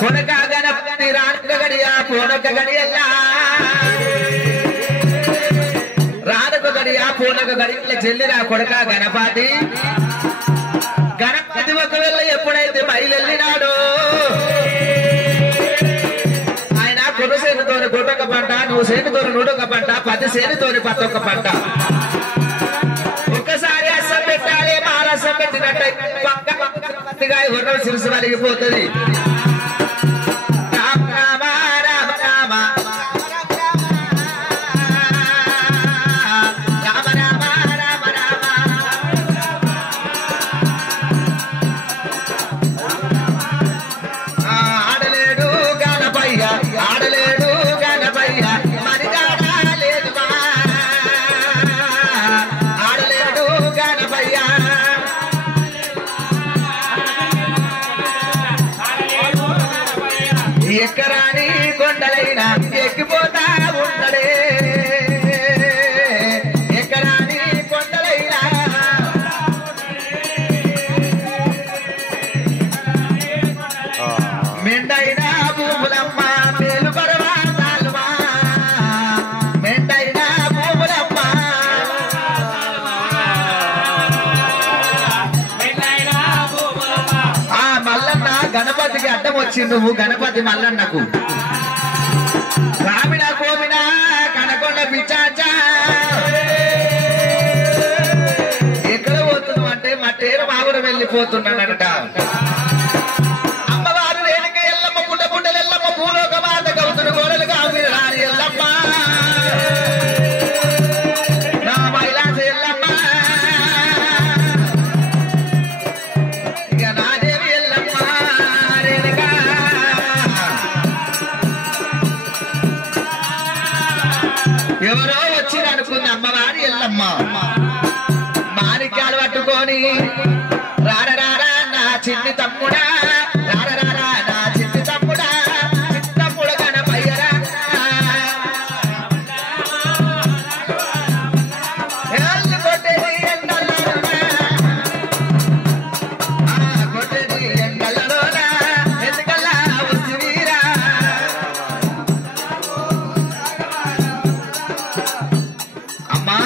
కొనక గణపతి రానుక గడియ పోనక గడియల్లా రానుక గడియ పోనక గడియల చెల్లిరా కొడక గణపతి గణపతి ఒకవేళ ఎప్పుడైతే బయలునాడో ఆయన కొనుసేనుతోని గుట్టొక పంట నువ్వు సేనుతోని నూడొక పంట 10 సేనుతోని 11 పంట ఒక్కసారి అస్సం పెట్టాలి మారసం పెట్టినట్టు పక్కగా గుర్రం శిరసు వలిగిపోతుంది ఎక్కరాని కొండలైనా ఎక్కిపోతా ఉండడే ఎక్కరాని కొండలైనా మెండైన భూములమ్మ మేలు పర్వతాలుమా మెండైన భూములమ్మ ఆ మల్లన్న గణపతికి అడ్డం వచ్చి నువ్వు గణపతి మల్లన్నకు రామిన కోమిన కనకొండ పిచ్చాచా ఎక్కడ పోతున్నావు అంటే మా టేరు బాబురు వెళ్ళిపోతున్నానట అమ్మవారు రేణుక ఎల్లమ్మ పుట్ట పుట్టలు ఎల్లమ్మ భూలోక మాత గౌతుడు గోడలు కావిరి రాని ఎల్లమ్మ నా మైలాస ఎల్లమ్మ ఇక నాదేవి ఎల్లమ్మ రేణుక ఎవరో వచ్చి అనుకుంది అమ్మవారి ఎల్లమ్మ మాణిక్యాలు పట్టుకొని రారా నా చిన్ని తమ్ముడా రారా నా చిన్ని తమ్ముడా చిత్తమ్ముడు గణపయ్యరా కొట్టేది ఎండల్లోనా కొట్టేది ఎండల్లోనా ఎందుకల్లా వస్తువీరా అమ్మా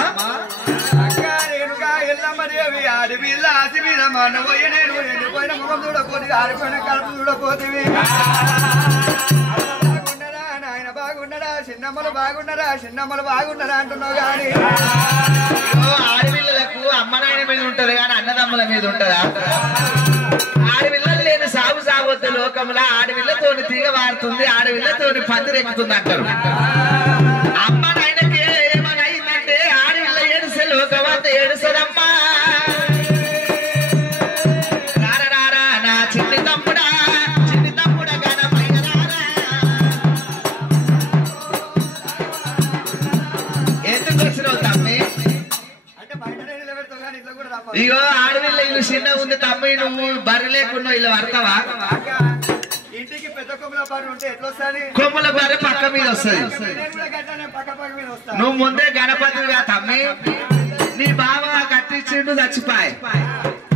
నాయన బాగున్నారా చిన్నమ్మలు బాగున్నారా చిన్నమ్మలు బాగున్నారా అంటున్నావు గాని ఆడపిల్లలకు అమ్మ నాయన మీద ఉంటది కానీ అన్నదమ్ముల మీద ఉంటదా ఆడపిల్లలు లేని సాగు సాగొద్దు లోకంలో ఆడపిల్లతోని తీగ వారుతుంది ఆడపిల్లతోని పందిరెక్కుతుంది అంటారు అమ్మ నాయనకి ఏమని అయిందంటే ఆడపిల్ల ఏడుసే లోకమంత ఏడుసదమ్మా రారా నా చిన్ని తమ్ముడా గణపయ్య రారా ఎందుకు వచ్చినావు తమ్మి అంటే బయట నిలబెడతావు కానీ ఇట్లా కూడా రాపా ఇగో ఆడపిల్ల ఇల్లు చిన్న ఉంది తమ్మి నువ్వు బర్రె లేకుండా ఇల్లు పడతావా ఇంటికి పెద్ద కొమ్మల పాటు ఉంటే ఎట్లా వస్తుంది కొమ్మల బర్రె పక్క మీద వస్తుంది నేను కూడా గట్టానే పక్క మీద వస్తా నువ్వు ముందే గణపతిగా తమ్మి నీ బావ కట్టించిండు చచ్చిపోయి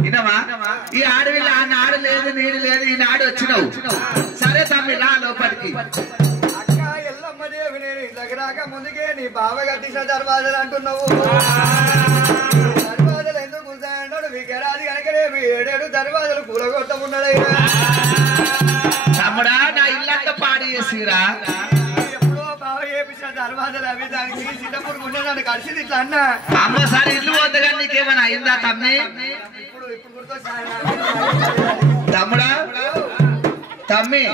వినవా ఈ ఆడవిల్ల ఆ నాడు లేదు నీడు లేదు ఈ నాడు వచ్చినావు సరే తమ్మి రా లోపలికి అక్క ఎల్లమ్మ దేవి నేను ఇళ్ళకి రాక ముందుకే నీ బావ కట్టించిన దర్వాజలు అంటున్నావు దర్వాజలు ఎందుకు కూర్చాడు వికరాది కనుకనేవి 7 దర్వాజలు కూలగొట్టమున్నాడైనా తమ్ముడా నా ఇల్లంతా పాడి చేసిరా ఎప్పుడో బావ చేపించిన దర్వాజలు అవి దానికి చిన్నప్పుడు గుండె నన్ను కలిసింది ఇట్లా అన్నా అమ్మ సారి ఇల్లు వద్దగా నీకేమైనా అయిందా తమ్మి ఇప్పుడు గుర్తొచ్చి తమ్ముడా తమ్మి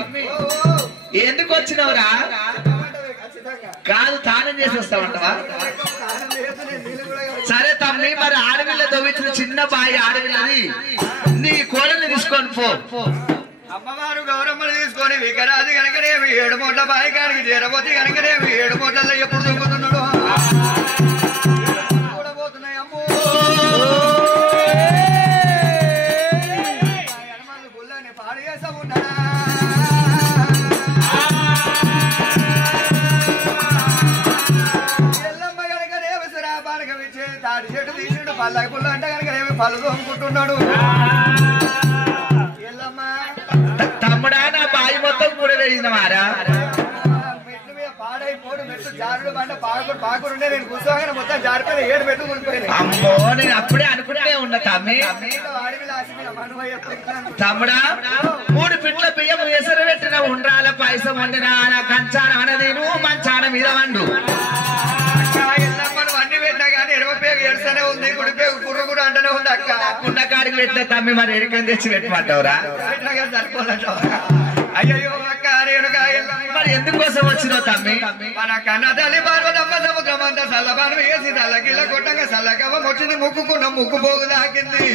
ఎందుకు వచ్చినవురా కాదు తానం చేసి వస్తామంటవా సరే తమ్మి మరి ఆడపిల్ల దొవ్వించిన చిన్న బాయి ఆడపిల్లది నీ కోడల్ని తీసుకొని పో అమ్మవారు గౌరమ్మలు తీసుకొని వికరాది కనుకనేవి 7 మూట్ల బాయి కాడికి చేరబోతే కనుకనేవి 7 మూట్లలో ఎప్పుడు దొంగతున్నాడు కూడా పోతున్నాయి అమ్మో గుళ్ళని పాడు చేసా ఉన్నాడా ఎల్లమ్మ కనుకనేవి సిరా పానకం ఇచ్చే తాడి చెట్టు తీసిండు పల్లకి పుల్ల అంటే కనుకనేవి పళ్ళు దొంగుకుంటున్నాడు ఎల్లమ్మ తమ్ముడా నా బాయి మొత్తం వేయినవారా మెట్లు మీద పాడైపోడు మెట్లు జారుడు బండ పాకుడు ఉండే నేను కూర్చోగానే మొత్తం జారిపోయి 7 మెట్లు కూలిపోయినాయి. అమ్మో నేను అప్పుడే అనుకుంటే ఉన్నా తమ్మి. తమ్ముడా 3 పిట్ల బియ్యం ఎసరు పెట్టిన ఉండ్రాల పాయసం వండిన కంచాన అన్నది నువ్వు మంచాన మీద వండు. అన్ని పెట్టినా కానీ ఎడమపేగ ఏడుస్తూనే ఉంది, కుడిపేగ కుర్ర కూడా అంటూనే ఉంది. అక్క ఉన్న కాడికి పెట్టే తమ్మి మరి ఎడికని తెచ్చి పెట్టమంటావురా? పెట్టినా కానీ సరిపోదంటావు. అయ్యో అక్క రేణుగా మరి ఎందుకోసం వచ్చినావు తమ్మి? మన కన్న తల్లి పార్వతమ్మ సముద్రం అంతా సల్లబాను వేసి తల్లకిల్ల కొట్టంగా సల్లకవ్వం వచ్చింది. ముక్కుకున్న ముక్కు పోగు దాకింది.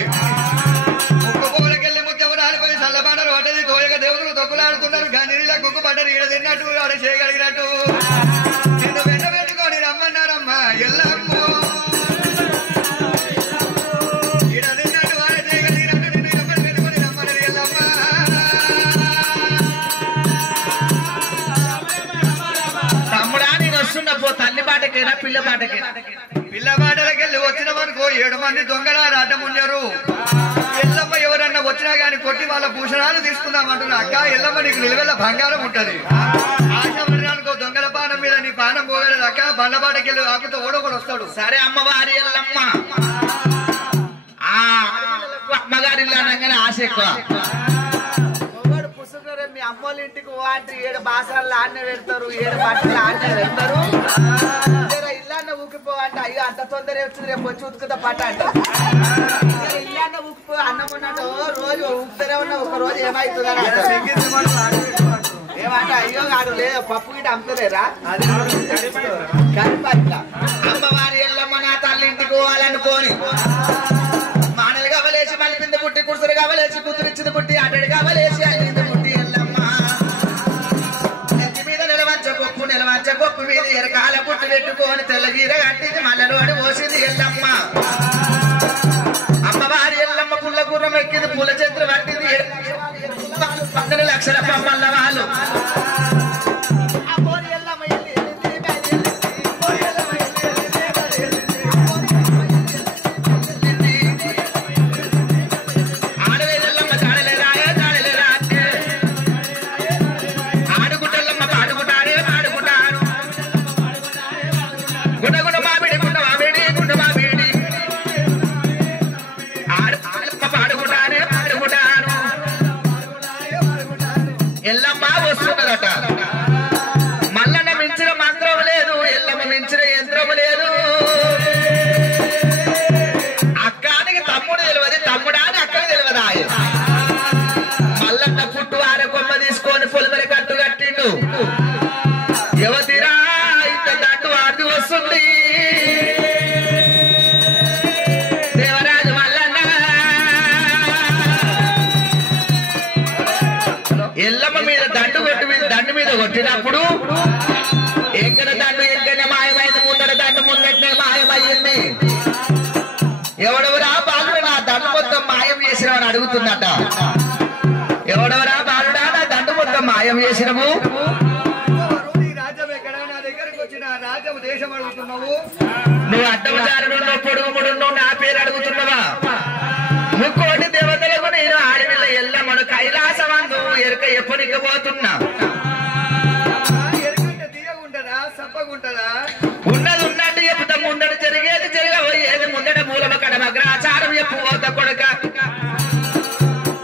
ముక్కు పోగులకెళ్ళి ముత్యమరాలిపోయి సల్లబాన రోడ్డది తోయగా దేవుడు తొక్కులాడుతున్నారు. గనిలా కుక్కు పడ్డరు ఈడ తిన్నట్టు ఆడ చేయగలిగినట్టు నిన్ను వెంట పెట్టుకొని రమ్మన్నారమ్మా ఎల్లమ్మ. ఈడ తిన్నట్టు ఆడ చేయగలిగినట్టు నిన్ను ఎప్పుడు పెట్టుకొని రమ్మన్నారు ఎల్లమ్మ. తమ్ముడా నేను వస్తున్నా పో. తల్లి బాటకేనా పిల్ల బాటకేనా? పిల్ల బాటలకెళ్ళి వచ్చిన వరకు 7 మంది దొంగల అడ్డమున్నారు. ఎల్లమ్మ ఎవరన్నా వచ్చినా గాని కొట్టి వాళ్ళ భూషణాలు తీసుకుందామంటున్నా. అక్క ఎల్లమ్మ నీకు నిలువెల్ల బంగారం ఉంటది. ఆశపడడానికి దొంగల పానం మీద నీ పానం పోగలదు అక్క. బండబాటకెళ్ళి ఆకుతో ఓడొకడు వస్తాడు. సరే అమ్మవారి ఎల్లమ్మ. అమ్మగారి ఇల్లు అనగానే ఆశ ఎక్కువ. మీ అమ్మోళ్ళ ఇంటికి వాటి 7 బాసాలు ఆడనే పెడతారు, 7 బట్టలు ఆడనే పెడతారు. ఇల్లాన్న ఊకిపో అంటే అయ్యో అంత తొందర వచ్చింది రేపు వచ్చి ఉతుకుతా పట్ట అంట. ఇల్లాన్న ఊకిపో అన్నం ఉన్నట్టు రోజు ఊపుతూనే ఉన్నా. ఒక రోజు ఏమవుతుందని ఏమంటే అయ్యో ఆడు లేదు పప్పు గిట్ట అమ్ముతలేరా కరిపట్ల. అమ్మవారి ఎల్లమ్మ నా తల్లి ఇంటికి పోవాలనుకోని మానలు కావలేసి మలిపింది పుట్టి కుడుసురు కావలేసి కూతురిచ్చింది పుట్టి అడ్డడి కావలేసి అల్లింది పుట్టి ఎల్లమ్మ. నెత్తి మీద నిలవంచ గొప్పు మీద ఎరకాల పుట్టి పెట్టుకొని తెల్లగీర కట్టింది మల్లలోడి పోసింది ఎల్లమ్మ. అమ్మవారి ఎల్లమ్మ పుల్ల గుర్రం ఎక్కింది పూల చేతులు పట్టింది 12 లక్షల పమ్మల్ల వాళ్ళు. ఎల్లమ్మ వస్తున్నదట. మల్లన్న మించిన మంత్రం లేదు, ఎల్లమ్మ మించిన యంత్రం లేదు. అక్కానికి తమ్ముడు తెలియదు, తమ్ముడాని అక్కకి తెలియదా? మల్లన్న పుట్టు ఆరే కొమ్మ తీసుకొని పొలిమరి కట్టు కట్టిండు. యువతిరా ఇంత దండు ఆడిది వస్తుంది. దేవరాజు మల్లన్న ఎల్లమ్మ మీద దండు మీద కొట్టినప్పుడు ఎక్కడ దండు ఎక్కడ మాయమైంది, ముందర దండు ముందటనే మాయమయ్యింది. ఎవడెవరా బాలుడు నా దండు మొత్తం మాయం చేసినవని అడుగుతుందట. ఎవడెవరా బాలుడా నా దండు మొత్తం మాయం చేసినవు? రాజ్యం ఎక్కడ నా దగ్గరకు వచ్చిన రాజ్యం దేశం అడుగుతున్నావు. నువ్వు అడ్డవదారుడు పొడుగుముడు నా పేరు అడుగుతున్నావా? ముక్కోటి దేవతలకు నేను ఆడవిల్ల ఎల్లమ్మను కైలాసమందు ఎరుక ఎప్పనికపోతున్నా. ఉన్నది ఉన్నట్టు చెప్తా, ముందట జరిగేది జరగబోయేది ముందట మూలమ కడమ గ్రాచారం చెప్పు పోత కొడుక.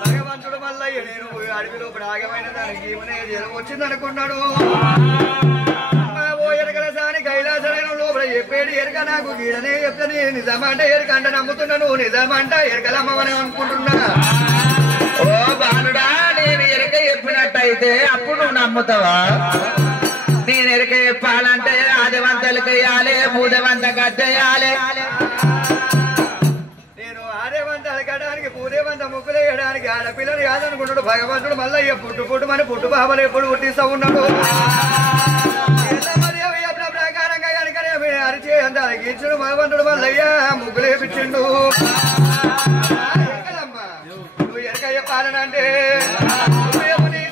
భగవంతుడు మల్లయ్య నేను అడవిలో భాగమైన దానికి వచ్చిందనుకున్నాడు. ఓ ఎరకల సాని కైలాసమైన లోపల చెప్పేది ఎరక నాకు గీడనే చెప్తాను. నిజమంట ఎరకంట నమ్ముతున్నాను, నిజమంట ఎరకలమ్మని అనుకుంటున్నా. ఓ బాలుడా నేను ఎరక చెప్పినట్టయితే అప్పుడు నువ్వు నమ్ముతావా? నేను ఎరక చెప్పాలంటే ఆదివంతలకు వేయాలి, భూదేవంత గడ్డేయాలి. నేను ఆదేవంత అలకడానికి భూదేవంత ముక్కులు వేయడానికి ఆడపిల్లలు కాదనుకుంటాడు భగవంతుడు. మల్లయ్య పుట్టు పుట్టుమని పుట్టు బాబలు ఎప్పుడు పుట్టిస్తూ ఉన్నాడు. ప్రకారంగా కనుకనే అరిచే అంత అలగించుడు భగవంతుడు మల్లయ్య ముగ్గులు వేపించిండు. నువ్వు ఎరక చెప్పాలనంటే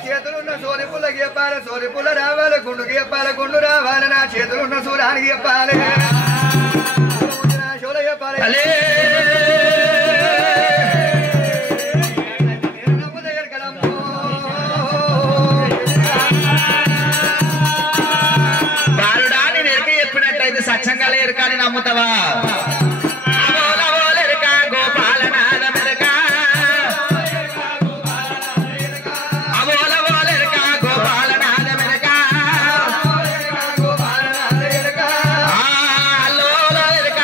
చేతులున్న సోది పుల్లకి చెప్పాలి, సోది పుల్ల రావాలి, గుండుకి చెప్పాలి, గుండు రావాలి, నా చేతులున్న సూరానికి చెప్పాలి, షోల చెప్పాలి. ఎరకాని నమ్ముతావా గోపాలనాథ మెరక గోపాలనాథ మెరక అల్లోలో ఎరక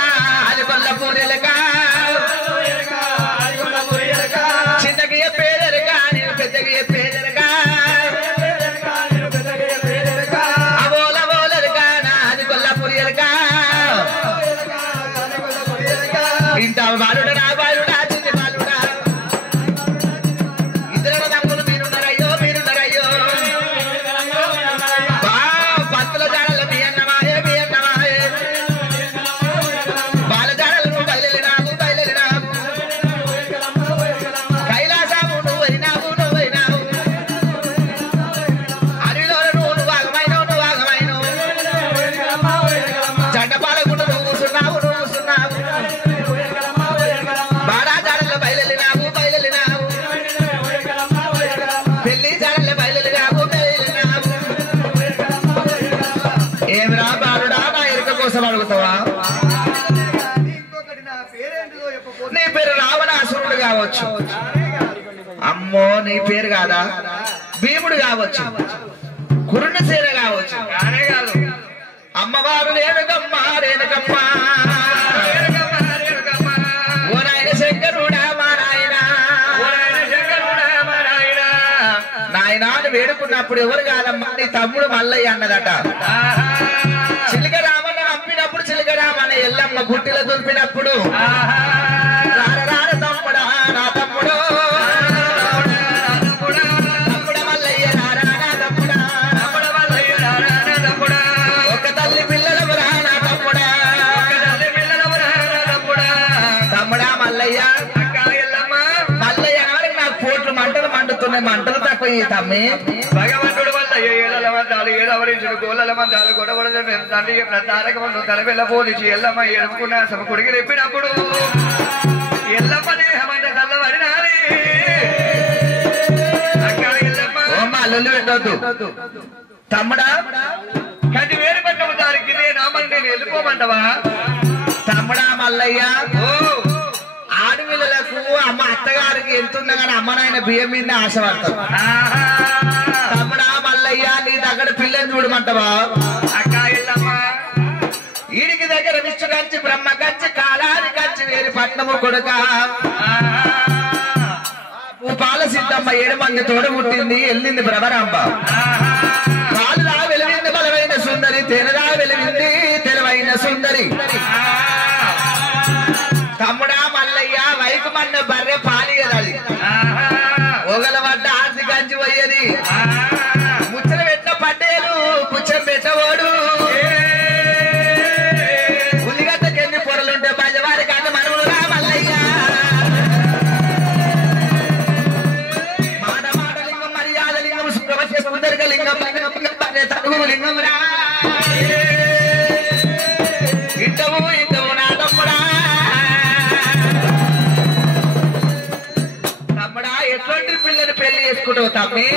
అలిపల్లపూరి ఎరక చిన్నకి పేరెరక నేను పెద్దకి పేరెరక ఇంత బాలుడా బాలుడా చిన్న బాలుడా ఇద్దరు తమ్ములు మీరున్నారయ్యో మీరున్నారయ్యో భక్తుల జాడలు మీ అన్నమాయే బాల జాడలు నువ్వు బయలుదేరినావు కైలాసము నువ్వు అయినావు అడవిలో నువ్వు ఆగమైనవు చండపాలగుండు నువ్వు కూర్చున్నావు బాడాజాడల్లో బయలుదేరినావు పెళ్లి జాడల్లో బయలుదేరినావు ఏమిరా బాలుడా నా ఎరుక కోసం అడుగుతావా నీ పేరు రావణాసురుడు కావచ్చు అమ్మో నీ పేరు కాదా భీముడు కావచ్చు కురుణసేన కావచ్చు అమ్మవారు రేణుకమ్మ ఓ నాయన శంకరుడా మా నాయనాన్ని వేడుకున్నప్పుడు ఎవరు కాదమ్మా నీ తమ్ముడు మల్లయ్య అన్నదట చిలిక రామన్న పంపినప్పుడు చిలిక రామన్న ఎల్లమ్మ గుట్టిలో దులిపినప్పుడు రార తమ్ముడా నా తమ్ముడు మల్లయ్య నా తమ్ముడా ఒక తల్లి పిల్లలు రా నా తమ్ముడా తమ్ముడా మల్లయ్య మల్లయ్య అనవరికి నాకు కోట్లు మంటలు మండుతున్నాయి మంటలు తక్కువ తమ్మి భగవంతుడు వల్ల ఏళ్ళ మందాలు ఏడవరించుడు గోళ్ళ మందాలు గొడవడు తండ్రి తారకమందు తలవెల్ల పోలిచి ఎల్లమ్మ ఎడుపుకున్న సమకుడికి రెప్పినప్పుడు ఎల్లమ్మ దేహమంట చల్లబడినారి అక్క ఎల్లమ్మ అల్లు పెట్టద్దు తమ్ముడా కంటి వేరు పట్టము దానికి ఇదే నామని నేను వెళ్ళిపోమంటవా తమ్ముడా మల్లయ్య ఆడపిల్లలకు అమ్మ అత్తగారికి వెళ్తున్నా కానీ అమ్మ నాయన బియ్యం మీద ఆశపడతారు తమ్ముడా మల్లయ్య నీ దగ్గర పిల్లని చూడమంటావా అక్క ఎల్లమ్మ ఈడికి దగ్గర విష్ణు కంచి బ్రహ్మ కంచి కాలాది కంచి వేరు పట్నము కొడుక పాల సిద్ధమ్మ 7 మంది తోడబుట్టింది వెళ్ళింది భ్రమరాంబ పాలురా వెలిగింది బలమైన సుందరి తేనెరా వెలిగింది తెలివైన సుందరి తమ్ముడా మల్లయ్య వైకు మన్న బర్రె పాలియదది ఒగలబడ్డ ఆర్సి కంచి పోయేది ముచ్చట పెట్టిన పడ్డేలు పుచ్చం పెట్టవాడు ఉల్లిగడ్డకెన్ని పొరలుంటే బజవారి కన్నా మనములు రా మల్లయ్య మాట మాట లింగం మర్యాద లింగం సుప్రభ సుందరిక లింగం తడుగు లింగం రా ఇంటవు నా తమ్ముడా తమ్ముడా ఎటువంటి పిల్లని పెళ్లి చేసుకుంటావు తమ్మి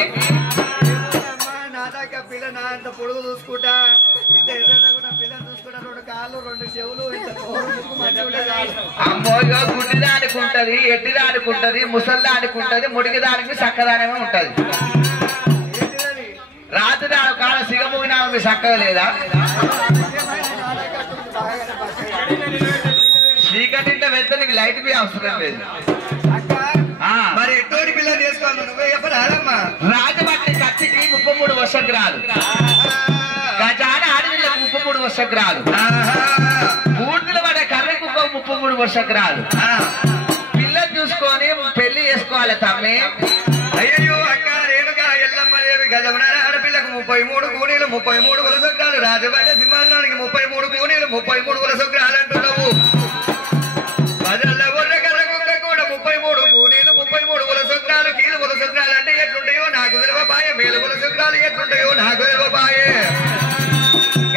నా దగ్గర పిల్ల నా అంత పొడుగు చూసుకుంటా ఇంత ఎర్రగా పిల్లని చూసుకుంటా 2 కాళ్ళు 2 చెవులు ఇంత ముక్కు మంచి ఉండదు అమ్మోగా గుడ్డిదానికి ఉంటది ఎడ్డిదానికి ఉంటది ముసల్దానికి ఉంటది ముడిగిదానికి చక్కదానమే ఉంటది రాత్రి కాల సిగమూగినా చక్కగా లేదా చీకటింట వెళ్తానికి లైట్ బి అవసరం లేదు మరి ఎటువంటి పిల్లలు చేసుకోవాలి నువ్వే చెప్పరాదమ్మా రాజమట్టి కత్తికి 33 వర్షగ్రాలు గజాన ఆడవిళ్ళకు 33 వర్షగ్రాలు పూర్తిల పడే కర్రకు 33 వర్షగ్రాలు పిల్లలు చూసుకొని పెళ్లి చేసుకోవాలి తమ్మి అయ్యో అక్క రేణుగా ఎల్లమ్మ దేవి గజమున ఆడపిల్లకు 33 కూనీలు 33 వలసగ్రాలు రాజభాష సింహాసనానికి 33 కూనీలు 33 వలసగ్రాలు అంటున్నావు బజల్ల ఒర్ర కర్రకుక్క కూడా 33 కూనీలు 33 వలసగ్రాలు కీలు వలసగ్రాలు అంటే ఎట్లుంటాయో నాకు తెలియబాయే మేలు వలసగ్రాలు ఎట్లుంటాయో నాకు తెలియబాయే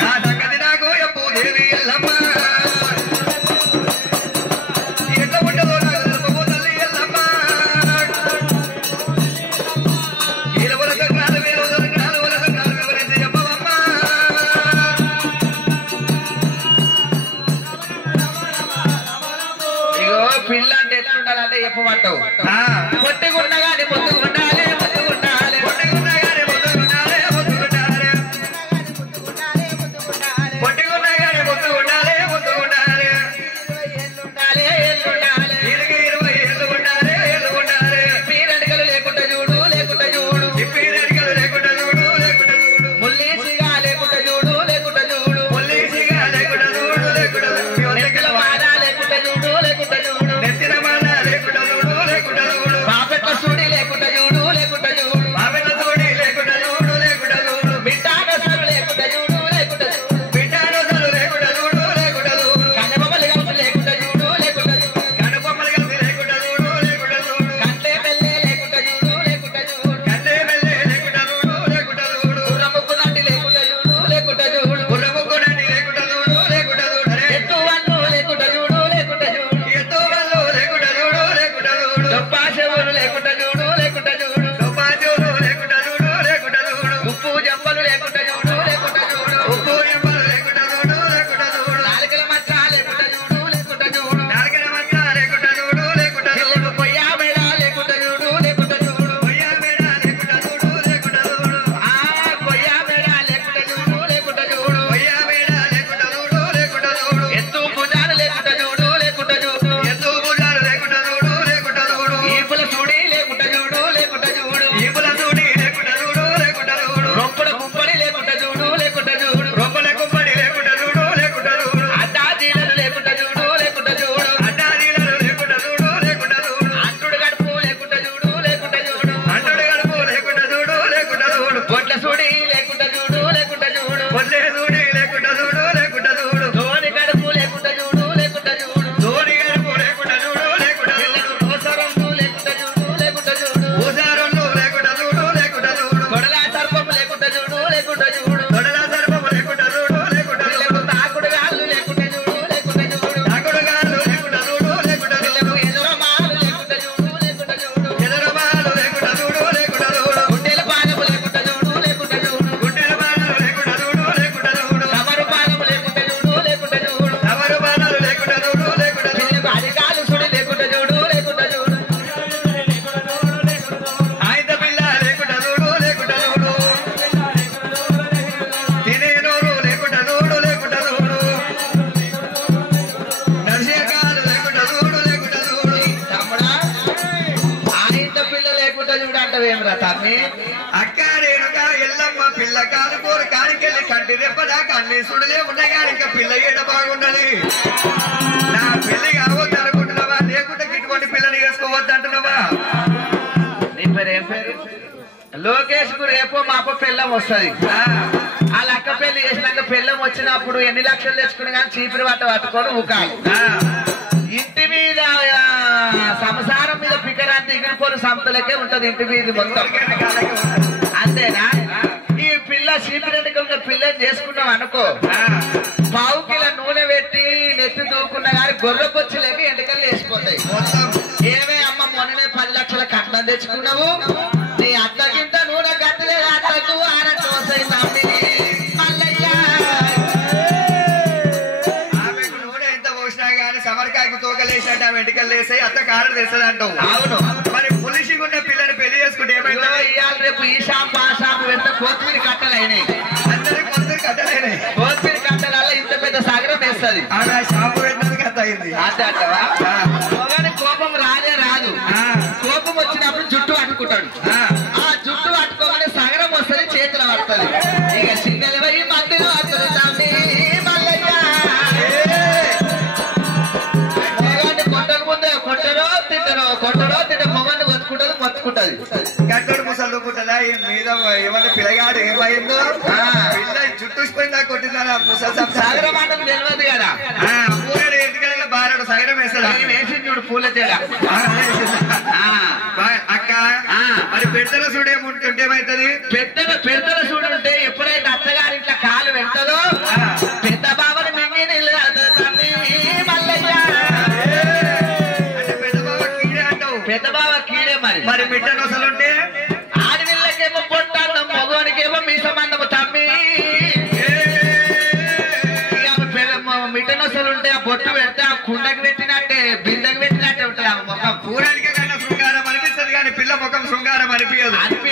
ఆ సంగతి నాకు ఎప్పు దేవి ఎల్లమ్మ ఎట్లా ఉంటుందో నాకు తెలుపబో తల్లి ఎల్లమ్మ కీలు వలసగ్రాలు వేలు వలసగ్రాలు వలసగ్రాలు వివరించి చెప్పవమ్మ తమ్మి అక్క రేణుగా ఎల్లమ్మ పిల్ల కాలు కూర కాడికెళ్ళి కంటి దెబ్బదాకా అన్ని సుడులే ఉన్నాయి కానీ ఇంకా పిల్ల ఏడ బాగున్నది నా పెళ్లి కావద్దు అనుకుంటున్నావా లేకుంటే ఇటువంటి పిల్లని వేసుకోవద్దు అంటున్నావా నీ పేరు ఏం పేరు లోకేష్ కు రేపో మాపో పెళ్ళం వస్తుంది ఆ లక్క పెళ్లి చేసినాక పెళ్ళం వచ్చినప్పుడు ఎన్ని లక్షలు తెచ్చుకుని కానీ చీపురు పట్ట పట్టుకొని ఊకాలి ఇంటి మీద సంసారం మీద పికరాంతి ఎగిరిపోయిన సంస్థలకే ఉంటది ఇంటి మీద మొత్తం అంతేనా ఈ పిల్ల చీపిరెందుకు పిల్లని చేసుకున్నాం అనుకో పావు కిలో నూనె పెట్టి నెత్తి దూకున్నా కానీ గొర్రెకొచ్చులేమి ఎండకలు వేసిపోతాయి ఏమే అమ్మ మొన్ననే 10 లక్షల కట్నం తెచ్చుకున్నావు నీ అత్తకింత నూనె కట్టలే అత్తకు ఆనట్టు వస్తాయి తమ్మి ఆమెకు నూనె ఎంత పోసినా గానీ సమరకాయకు తోకలేసినట్టు ఆమె వెంటకలు వేసాయి అత్త కారణం తెస్తుంది అంటావు అవును మరి పులిసిగున్న పిల్లని పెళ్లి చేసుకుంటే ఏమైందో ఇవాళ రేపు ఈ షాంపు ఆ షాంపు పెడితే కొత్తిమీర కట్టలు అయినాయి అందరికి కొందరు కట్టలేని కొత్తిమీర కట్టల ఇంత పెద్ద సాగరం వేస్తుంది ఆమె షాంపు పెట్టినందుకు అత్త అయింది అంతే అంటవా మొగని కోపం రాదే రాదు కోపం వచ్చినప్పుడు జుట్టు పట్టుకుంటాడు ఆ జుట్టు పట్టుకోగానే సగరం వస్తుంది చేతులు పడుతుంది ఇక సింగల్ పోయి మధ్యలో అతను తమ్మి మల్లయ్య మొగాన్ని కొట్టక ముందే కొట్టరో తింట మొగాన్ని మొత్తుకుంటది గట్టడు ముసలు పుట్టదా మీద ఏమన్నా పిల్లగాడు ఏమైందో పిల్ల చుట్టూసిపోయిందా కొట్టిందా ముసలి సాగరం మాటలు తెలియదు కదా పూరేడు ఎందుకంటే బారాడు సగరం వేస్తాడు వేసి చూడు పూల తేడా అక్క మరి పెద్దల చూడు ఏముంటుంటే ఏమైతుంది పెద్దల చూడు ఉంటే ఎప్పుడైతే అత్తగారి ఇట్లా కాలు పెడతాదో పెద్ద బావని మింగి తల్లి మల్లయ్య అంటే పెద్ద బావ కీడే అంటావు పెద్ద బావ కీడే మరి మిట్ట నొసలుంటే ఆడపిల్లకేమో పొట్టాన్నం మగవానికేమో మీసమన్నము తమ్మి మిట్టనొసలు ఉంటే ఆ బొట్టు పెడితే ఆ కుండకి పెట్టినట్టే బిందెకి పెట్టినట్టే ఉంటుంది ఆ ముఖం పూరానికే కన్నా శృంగారం అనిపిస్తుంది కానీ పిల్ల ముఖం శృంగారం అనిపించదు